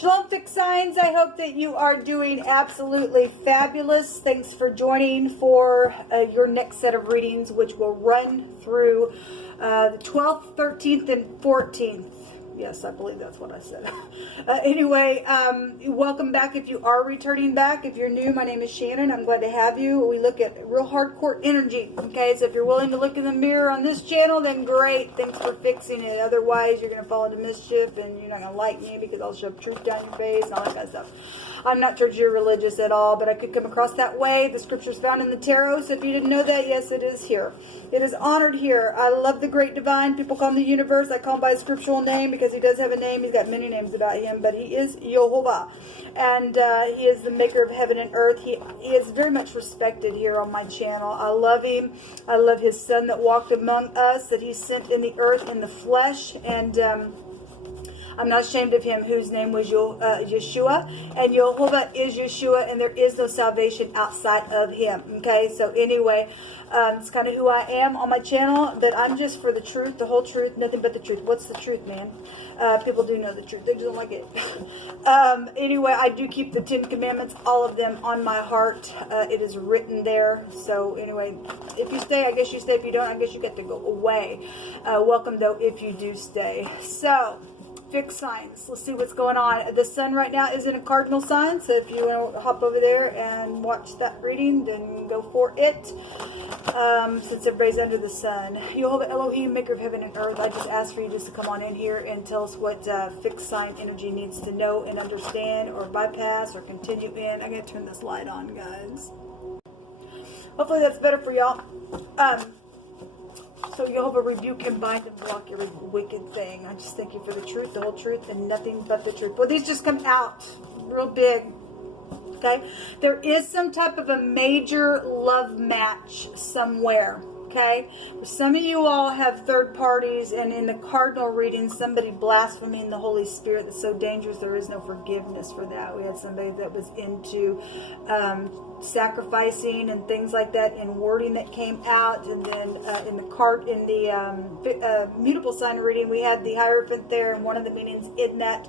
Shalom, fixed signs. I hope that you are doing absolutely fabulous. Thanks for joining for your next set of readings, which will run through the 12th, 13th, and 14th. Yes, I believe that's what I said. Anyway, welcome back if you are returning back. If you're new, my name is Shannon. I'm glad to have you. We look at real hardcore energy. Okay, so if you're willing to look in the mirror on this channel, then great. Thanks for fixing it. Otherwise, you're going to fall into mischief and you're not going to like me because I'll shove truth down your face and all that kind of stuff. I'm not churchy or religious at all, but I could come across that way. The scripture's found in the tarot, so if you didn't know that, yes, it is here. It is honored here. I love the great divine. People call him the universe. I call him by his scriptural name because he does have a name. He's got many names about him, but he is Yehovah, and he is the maker of heaven and earth. He is very much respected here on my channel. I love him. I love his son that walked among us, that he sent in the earth in the flesh, and I'm not ashamed of him, whose name was Yeshua, and Yehovah is Yeshua, and there is no salvation outside of him. Okay, so anyway, it's kind of who I am on my channel, but I'm just for the truth, the whole truth, nothing but the truth. What's the truth, man? People do know the truth, they just don't like it. Anyway, I do keep the 10 commandments, all of them, on my heart. It is written there. So anyway, if you stay, I guess you stay. If you don't, I guess you get to go away. Welcome, though, if you do stay. So fixed signs. Let's see what's going on. The sun right now is in a cardinal sign, so if you want to hop over there and watch that reading, then go for it. Since everybody's under the sun. Yehovah Elohim, maker of heaven and earth, I just ask for you just to come on in here and tell us what fixed sign energy needs to know and understand, or bypass, or continue in. I'm going to turn this light on, guys. Hopefully that's better for y'all. So Yehovah, rebuke and bind and block every wicked thing. I just thank you for the truth, the whole truth, and nothing but the truth. Well, these just come out real big. Okay? There is some type of a major love match somewhere. Okay? Some of you all have third parties, and in the cardinal reading, somebody blaspheming the Holy Spirit that's so dangerous there is no forgiveness for that. We had somebody that was into sacrificing and things like that in wording that came out, and then in the mutable sign reading, we had the Hierophant there, and one of the meanings in that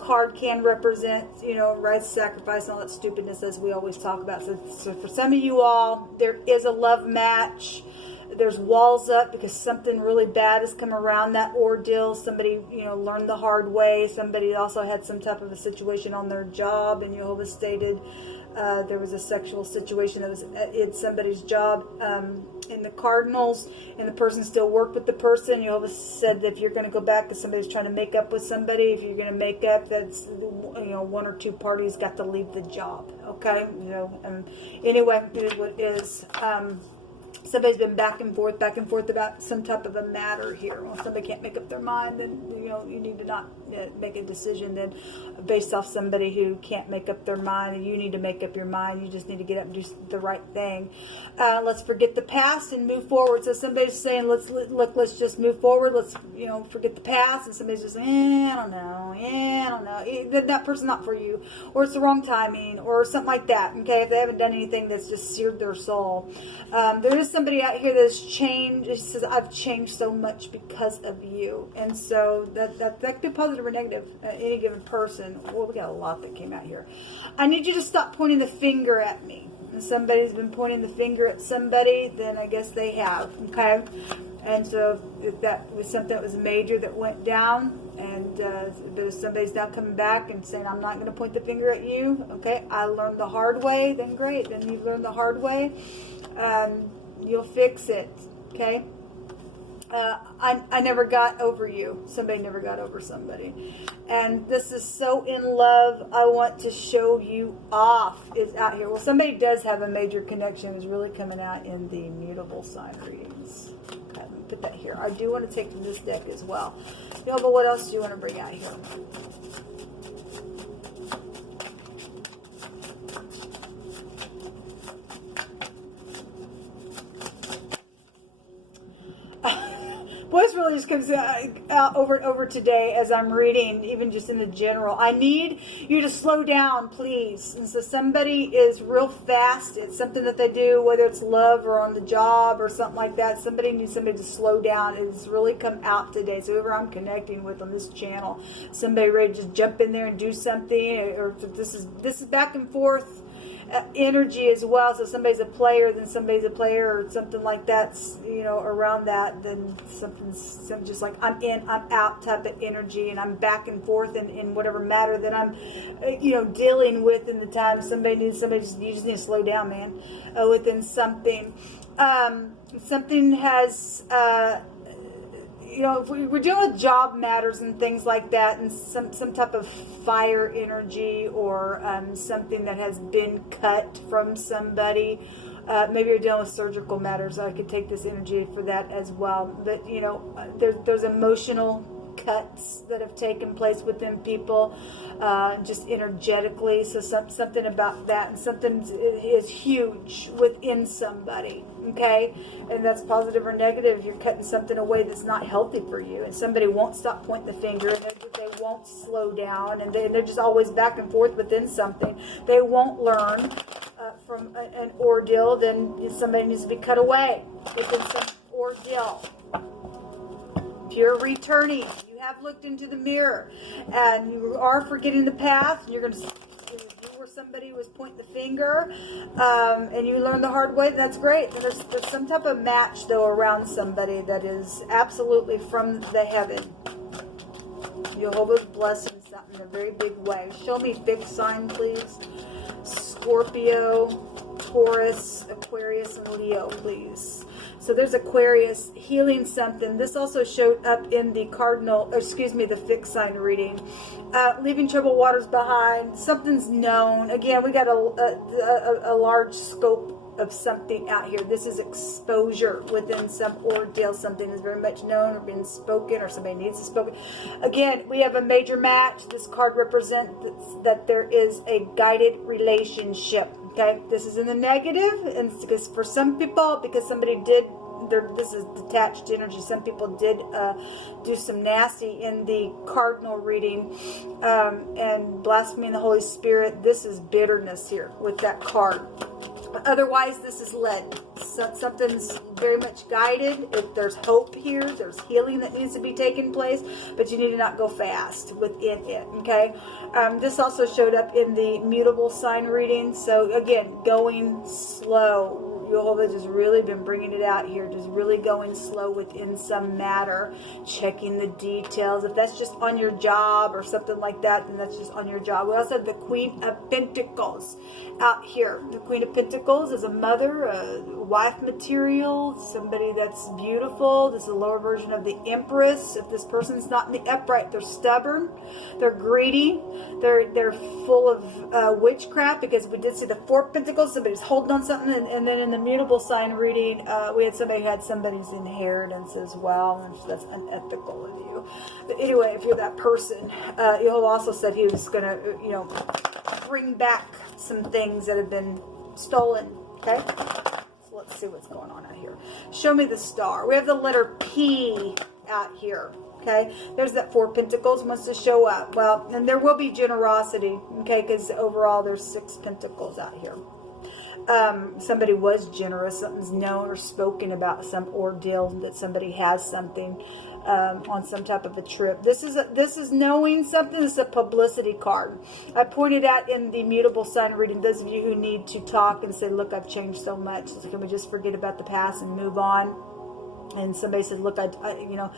card can represent, you know, right, sacrifice and all that stupidness as we always talk about. So for some of you all, there is a love match. There's walls up because something really bad has come around that ordeal. Somebody, you know, learned the hard way. Somebody also had some type of a situation on their job, and Yehovah stated there was a sexual situation that was in somebody's job in the cardinals, and the person still worked with the person. Yehovah said that if you're going to go back because somebody's trying to make up with somebody, if you're going to make up, that's, you know, one or two parties got to leave the job. Okay, you know. Anyway, it is what it is. Somebody's been back and forth about some type of a matter here. Well, if somebody can't make up their mind, then, you know, you need to not make a decision then based off somebody who can't make up their mind, and you need to make up your mind. You just need to get up and do the right thing. Let's forget the past and move forward. So somebody's saying, let's just move forward. Let's, you know, forget the past. And somebody's just saying, I don't know. That person's not for you, or it's the wrong timing, or something like that. Okay, if they haven't done anything that's just seared their soul. There is somebody out here that's changed. It says, I've changed so much because of you. And so that could be positive or negative, any given person. Well, we got a lot that came out here. I need you to stop pointing the finger at me. If somebody's been pointing the finger at somebody, then I guess they have. Okay? And so if that was something that was major that went down, and if somebody's now coming back and saying, I'm not going to point the finger at you, okay, I learned the hard way, then great. Then you've learned the hard way. You'll fix it. Okay? I never got over you. Somebody never got over somebody. And this is so in love. I want to show you off. Is out here. Well, somebody does have a major connection. It's really coming out in the mutable sign readings. Okay, let me put that here. I do want to take from this deck as well. You know, but what else do you want to bring out here? What's really just comes out over and over today as I'm reading, even just in the general, I need you to slow down, please. And so somebody is real fast. It's something that they do, whether it's love or on the job or something like that. Somebody needs somebody to slow down. It's really come out today. So whoever I'm connecting with on this channel, somebody ready to just jump in there and do something, or this is back and forth energy as well. So somebody's a player, then somebody's a player, or something like that's, you know, around that. Then something's just like I'm in, I'm out type of energy, and I'm back and forth in whatever matter that I'm, you know, dealing with in the time. You just need to slow down, man, within something. Something has. You know, if we're dealing with job matters and things like that, and some type of fire energy, or something that has been cut from somebody. Maybe you're dealing with surgical matters. I could take this energy for that as well. But, you know, there's emotional cuts that have taken place within people, just energetically. So something about that, and something is huge within somebody. Okay, and that's positive or negative. If you're cutting something away that's not healthy for you, and somebody won't stop pointing the finger, and they won't slow down, and they're just always back and forth within something. They won't learn from an ordeal. Then somebody needs to be cut away within some ordeal. If you're returning, you have looked into the mirror, and you are forgetting the past, and you're going to where somebody was pointing the finger, and you learn the hard way, that's great. And there's some type of match, though, around somebody that is absolutely from the heaven. Jehovah's blessings in a very big way. Show me fixed sign, please. Scorpio, Taurus, Aquarius, and Leo, please. So there's Aquarius healing something. This also showed up in the the fixed sign reading. Leaving troubled waters behind. Something's known. Again, we got a large scope of something out here. This is exposure within some ordeal. Something is very much known or been spoken, or somebody needs to spoken. Again, we have a major match. This card represents that there is a guided relationship. Okay, this is in the negative, and because for some people, because somebody did, this is detached energy. Some people did do some nasty in the cardinal reading, and blaspheming the Holy Spirit. This is bitterness here with that card. Otherwise, this is led. Something's very much guided. If there's hope here, there's healing that needs to be taking place, but you need to not go fast within it, okay? This also showed up in the mutable sign reading. So, again, going slow. Jehovah just really been bringing it out here, just really going slow within some matter, checking the details. If that's just on your job or something like that, then that's just on your job. We also have the Queen of Pentacles out here. The Queen of Pentacles is a mother, a wife material, somebody that's beautiful. This is a lower version of the Empress. If this person's not in the upright, they're stubborn, they're greedy, they're full of witchcraft, because we did see the Four of Pentacles. Somebody's holding on something, and then in the mutable sign reading, we had somebody who had somebody's inheritance as well, and that's unethical of you. But anyway, if you're that person, Yehovah also said he was going to, you know, bring back some things that have been stolen. Okay, so let's see what's going on out here. Show me the star. We have the letter P out here. Okay, there's that Four of Pentacles wants to show up. Well, and there will be generosity. Okay, because overall there's 6 Pentacles out here. Somebody was generous. Something's known or spoken about some ordeal, that somebody has something on some type of a trip. This is knowing something. This is a publicity card. I pointed out in the mutable sign reading, those of you who need to talk and say, look, I've changed so much. So can we just forget about the past and move on? And somebody said, look, I you know,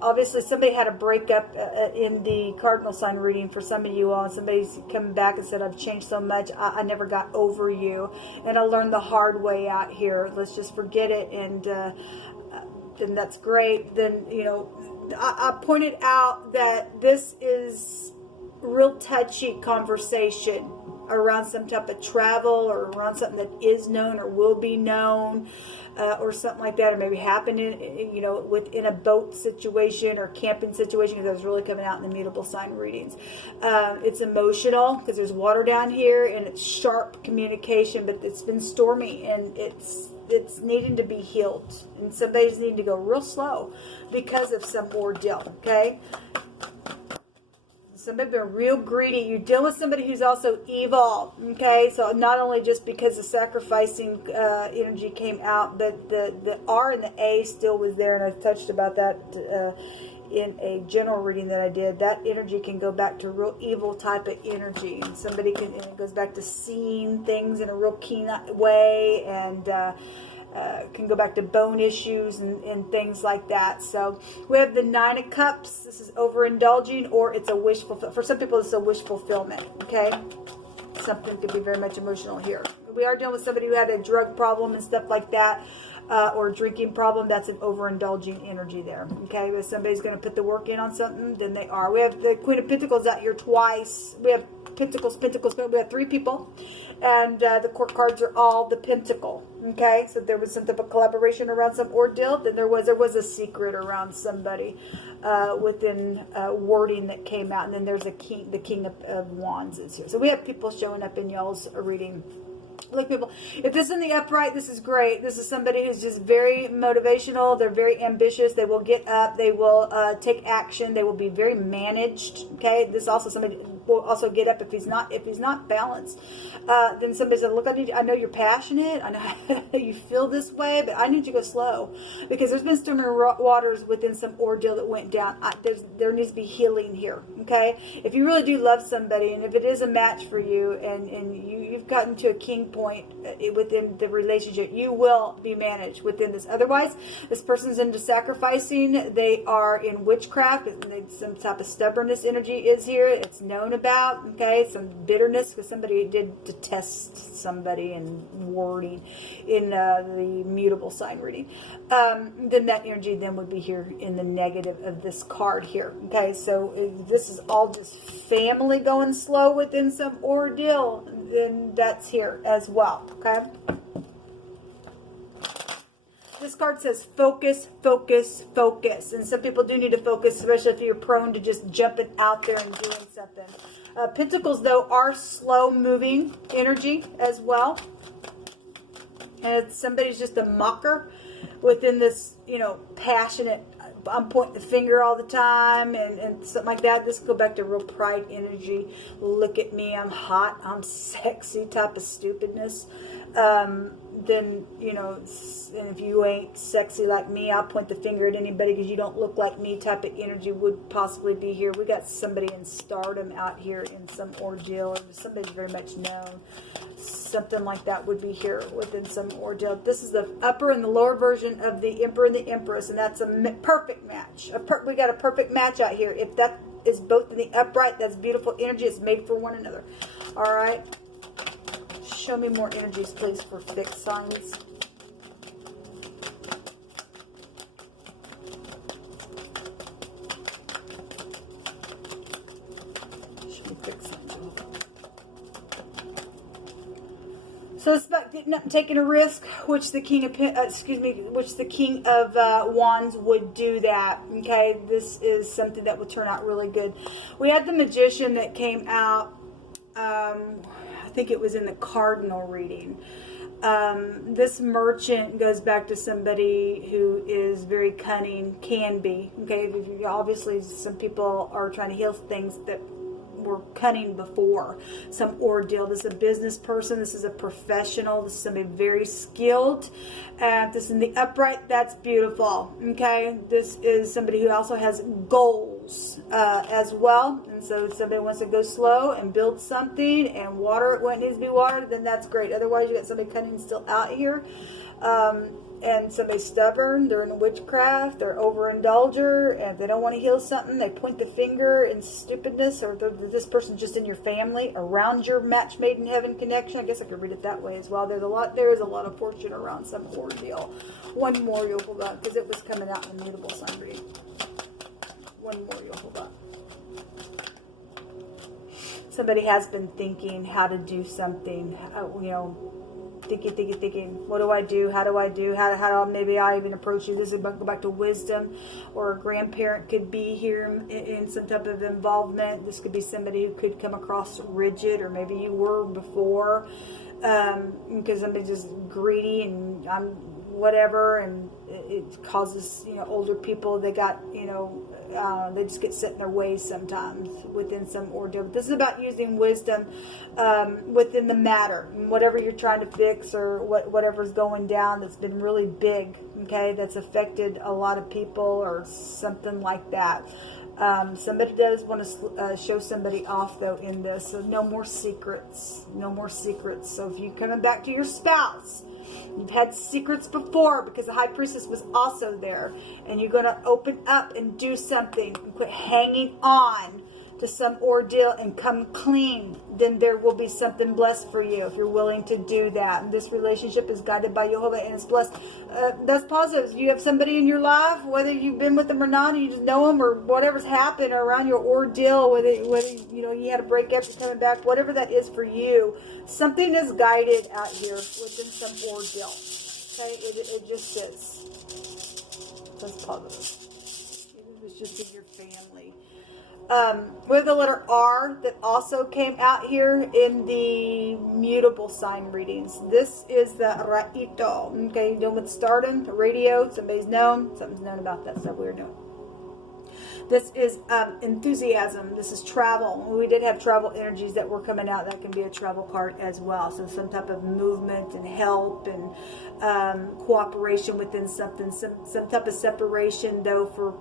obviously somebody had a breakup in the cardinal sign reading for some of you all. And somebody's coming back and said, I've changed so much. I never got over you. And I learned the hard way out here. Let's just forget it. And then that's great. Then, you know, I pointed out that this is real touchy conversation around some type of travel, or around something that is known or will be known, or something like that, or maybe happened in, you know, within a boat situation or camping situation, because that was really coming out in the mutable sign readings. It's emotional because there's water down here, and it's sharp communication, but it's been stormy, and it's it's needing to be healed, and somebody's needing to go real slow because of some ordeal. Okay. Somebody been real greedy. You deal with somebody who's also evil. Okay, so not only just because the sacrificing energy came out, but the R and the A still was there, and I touched about that in a general reading that I did. That energy can go back to real evil type of energy, and somebody can, and it goes back to seeing things in a real keen way, and can go back to bone issues and things like that. So we have the Nine of Cups. This is overindulging, or it's a wish fulfillment. For some people, it's a wish fulfillment. Okay, something could be very much emotional here. We are dealing with somebody who had a drug problem and stuff like that, or a drinking problem. That's an overindulging energy there. Okay, if somebody's going to put the work in on something, then they are. We have the Queen of Pentacles out here twice. We have Pentacles. We have 3 people, and the court cards are all the Pentacle. Okay, so there was some type of collaboration around some ordeal. Then there was a secret around somebody within wording that came out, and then there's the King of Wands is here. So we have people showing up in y'all's reading. Look, people, if this is in the upright, this is great. This is somebody who's just very motivational. They're very ambitious. They will get up. They will take action. They will be very managed. Okay, this also somebody will also get up if he's not balanced. Then somebody said, "Look, I know you're passionate. I know you feel this way, but I need you to go slow because there's been stormy waters within some ordeal that went down. There needs to be healing here. Okay, if you really do love somebody, and if it is a match for you, and you've gotten to a king point within the relationship, you will be managed within this. Otherwise, this person's into sacrificing. They are in witchcraft. Some type of stubbornness energy is here. It's known about. Okay, some bitterness because somebody did detest somebody in wording in the mutable sign reading. Then that energy then would be here in the negative of this card here. Okay, so this is all just family going slow within some ordeal. Then that's here as well. Okay. This card says focus, focus, focus. And some people do need to focus, especially if you're prone to just jumping out there and doing something. Pentacles, though, are slow-moving energy as well. And somebody's just a mocker within this, passionate, I'm pointing the finger all the time and something like that. This will go back to real pride energy. Look at me, I'm hot, I'm sexy type of stupidness. Then, and if you ain't sexy like me, I'll point the finger at anybody because you don't look like me type of energy would possibly be here. We got somebody in stardom out here in some ordeal, or somebody's very much known. Something like that would be here within some ordeal. This is the upper and the lower version of the Emperor and the Empress, and that's a perfect match. We got a perfect match out here. If that is both in the upright, that's beautiful energy. It's made for one another. All right. Show me more energies, please, for fixed signs. Show me fixed signs. So it's about getting up and taking a risk, which the King of Wands would do that. Okay, this is something that will turn out really good. We had the Magician that came out. I think it was in the cardinal reading. This merchant goes back to somebody who is very cunning, can be. Okay, obviously some people are trying to heal things that were cunning before some ordeal. This is a business person. This is a professional. This is somebody very skilled. This is in the upright. That's beautiful. Okay, this is somebody who also has goals as well. And so if somebody wants to go slow and build something and water it when it needs to be watered, then that's great. Otherwise, you got somebody cunning still out here. And somebody's stubborn, they're in witchcraft, they're overindulger, and if they don't want to heal something, they point the finger in stupidness, or this person's just in your family, around your match made in heaven connection. I guess I could read it that way as well. There is a lot of fortune around some ordeal. One more you'll hold on, because it was coming out in the mutable sign reading. One more you'll hold on. Somebody has been thinking how to do something, thinking, what do I do? How do I do? How maybe I even approach you? This is go back to wisdom, or a grandparent could be here in some type of involvement. This could be somebody who could come across rigid, or maybe you were before. because somebody's just greedy and I'm whatever, and it causes, you know, older people, they got, you know, they just get set in their ways sometimes within some ordeal. But this is about using wisdom within the matter, whatever you're trying to fix or whatever's going down that's been really big, okay, that's affected a lot of people or something like that. Somebody does want to show somebody off, though, in this. So no more secrets. No more secrets. So if you're coming back to your spouse, you've had secrets before because the High Priestess was also there, and you're going to open up and do something and quit hanging on to some ordeal and come clean, then there will be something blessed for you if you're willing to do that. And this relationship is guided by YHVH and it's blessed. That's positive. You have somebody in your life, whether you've been with them or not, and you just know them, or whatever's happened around your ordeal, whether you know you had a breakup, you're coming back, whatever that is for you, something is guided out here within some ordeal. Okay, it just sits. That's positive. It was just in your family. We have the letter R that also came out here in the mutable sign readings. This is the Raito. Okay, you're dealing with stardom, the radio, somebody's known, something's known about that stuff we're doing. This is enthusiasm. This is travel. We did have travel energies that were coming out. That can be a travel card as well. So some type of movement and help and cooperation within something. Some type of separation, though, for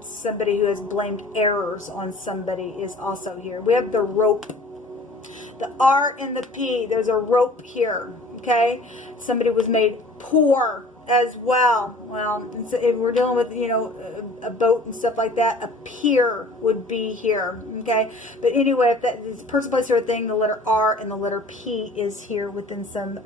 somebody who has blamed errors on somebody is also here. We have the rope. The R and the P. There's a rope here. Okay? Somebody was made poor as well. Well, if we're dealing with, you know, a boat and stuff like that, a pier would be here. Okay? But anyway, if that is person, place, or thing, the letter R and the letter P is here within some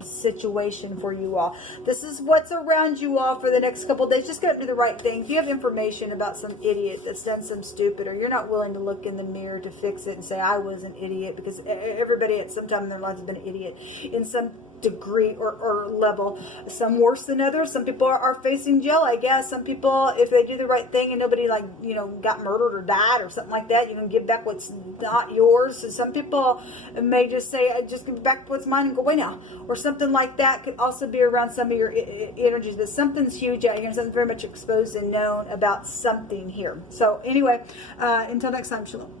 situation for you all. This is what's around you all for the next couple of days. Just go do the right thing. If you have information about some idiot that's done some stupid, or you're not willing to look in the mirror to fix it and say, I was an idiot, because everybody at some time in their life has been an idiot in some degree or level. Some worse than others. Some people are facing jail, I guess. Some people, if they do the right thing and nobody, like, you know, got murdered or died or something like that, you can give back what's not yours. So some people may just say, I just give back what's mine and go away now, or something like that. Could also be around some of your energies, but something's huge out here, something very much exposed and known about something here. So anyway, until next time, shalom.